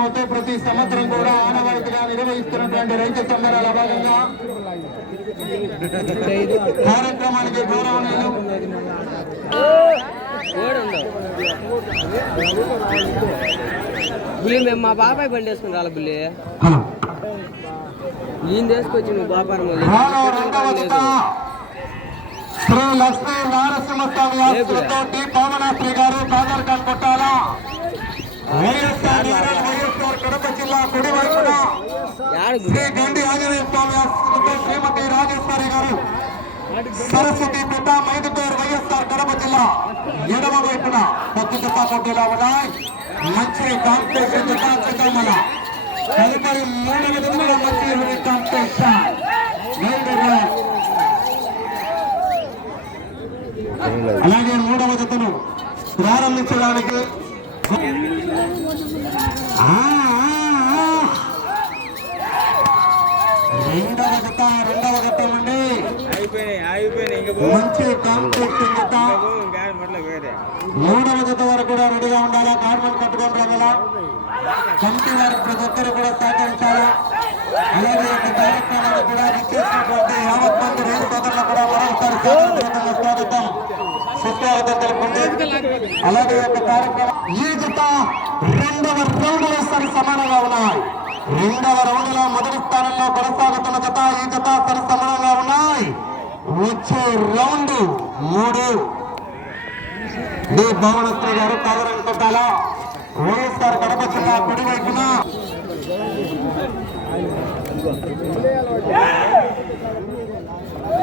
కార్యక్రమంతో ప్రతి సంవత్సరం కూడా ఆనవాయితీగా నిర్వహిస్తున్నటువంటి రైతు సంబరాల భాగంగా కార్యక్రమానికి గౌరవనీయులు బుల్లి మేము మా బాబాయ్ బండి వేసుకుని రాల బుల్లి ఈయన తీసుకొచ్చి నువ్వు బాబాయ్ శ్రీ లక్ష్మీ నారసింహస్వామి ఆశీస్సులతో పవనాశ్రీ గారు కాదర్ఖాన్ కొట్టాల వైఎస్ఆర్ కడప జిల్లా కుడివైపున శ్రీ గండి ఆంజనేయ స్వామి ఆశీస్సులతో శ్రీమతి రాజేశ్వరి గారు సరస్వతి పిత మైదుకూరు వైఎస్ఆర్ కడప జిల్లా ఎడమ వైపున పద్దుత పోటీలో ఉన్నాయి. మంచి కాంపిటీషన్ చిత్తమల తదుపరి 3వ దినాల మంచి కాంపిటీషన్ అలాగే 3వ జతను ప్రారంభించడానికి రెండవ జత ఉండి మంచి కాంపిటీషన్ జత 3వ జత వరకు కూడా రెడీగా ఉండాలా. కార్మల్ కట్టుకొని రావాలా. కమిటీ వారి ప్రతి ఒక్కరు కూడా సహకరించాలా. అలాగే ఈ కార్యక్రమాన్ని కూడా ఇచ్చేసినటువంటి యావత్ మంది రైతు సోదరులు కూడా మరొకసారి స్వాగతం సుస్వాగతం తెలుపుకుంది. అలాగే యొక్క కార్యక్రమం ఈ జత 2వ రౌండ్లో సరి సమానంగా ఉన్నాయి. 2వ రౌండ్లో మొదటి స్థానంలో కొనసాగుతున్న జత ఈ జత సరి సమానంగా ఉన్నాయి. వచ్చే రౌండ్ 3 డి భువనశ్రీ గారు కాదరం కొట్టాల వైఎస్ఆర్ కడప జిల్లా కుడివైపున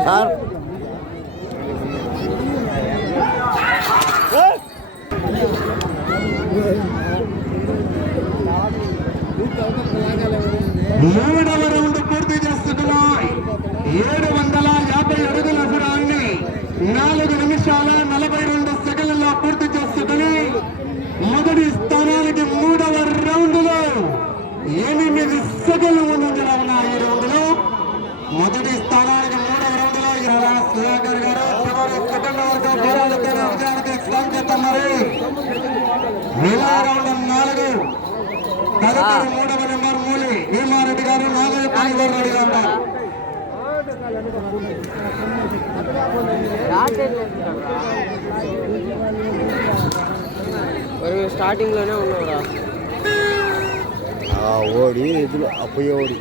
సార్ 3వ రౌండ్ పూర్తి చేస్తున్నాయి. 750 అడుగుల దూరాన్ని 4 నిమిషాల 42 సెకండ్లలో పూర్తి చేసుకుని మొదటి స్థానానికి 3వ రౌండ్లో 8 సెకండ్లు ముందుగా ఉన్నాయి. ఈ రౌండ్లో మొదటి స్థానానికి 3వ రౌండ్లో సుధాకర్ గారు చివరి సెకండ్ వరకు పోరాడుతూ విజయానికి సాధిస్తున్నారు. 4వ రౌండ్ 4 తదుపరి 3వ నెంబర్ మూలి భీమారెడ్డి గారు నాగయ్యపల్లి గారు రెడీగా ఉన్నారు. స్టార్టింగ్ లోనే ఉన్నావురా ఓడి ఎదురు అప్పయ్య ఓడి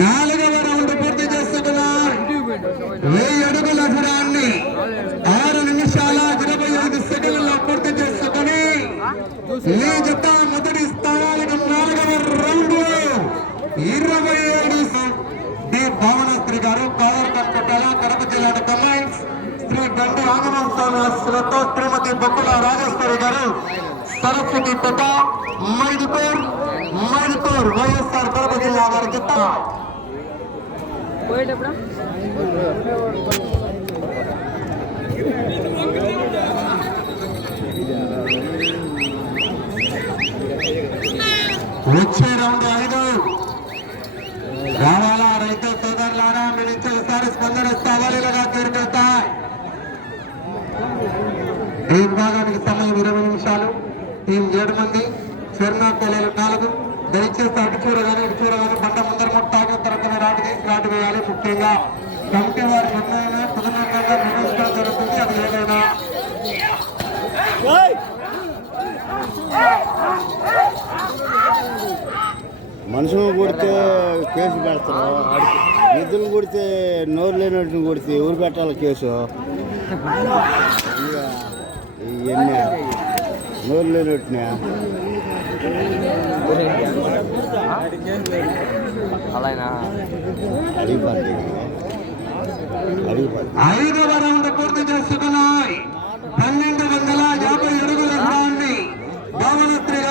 నాలుగవ రౌండ్ పూర్తి చేస్తున్నా 1000 అడుగుల దూరాన్ని 6 నిమిషాల 25 సెకండ్లలో పూర్తి చేసుకుని ఈ జత మొదటి స్థానానికి 4వ రౌండ్ 27 డి భువనశ్రీ గారు కాదర్ఖాన్ కొట్టాల కడప జిల్లా కమాండ్స్ శ్రీ గండి ఆంజనేయ స్వామి ఆశీస్సులతో శ్రీమతి బొక్కుల రాజేశ్వరి గారు సరస్వతి పేట మైదుకూర్ వైఎస్ఆర్ కడప జిల్లా వారి జత వచ్చే రౌండ్ 5 రావాలా. రైతు సోదరులారా మీ నుంచి ఒకసారి స్పందన సవాలుగా చేరుకెళ్తాయి. ఈ విభాగానికి సమయం 20 నిమిషాలు. టీం 7 మంది, చర్నా తొలలు 4. దయచేసి అటు చూడగానే ఇటు చూడగానే బండ ముందర మొట్ట తాగిన తర్వాత రాటు తీసి రాటు వేయాలి. ముఖ్యంగా కమిటీ వారి నిర్ణయమే పునర్నిర్ణయంగా నిర్వహించడం జరుగుతుంది. అది ఏదైనా మనుషులు కొడితే కేసు పెడతారు. నిధులు కొడితే నోరు లేనట్టు కొడితే ఎవరు పెట్టాలి కేసు? ఇవన్నీ నోరు లేనట్టునా అలానా అడిగిపోతుంది. 5వ రౌండ్ పూర్తి చేసుకున్నాయి. యవనత్రి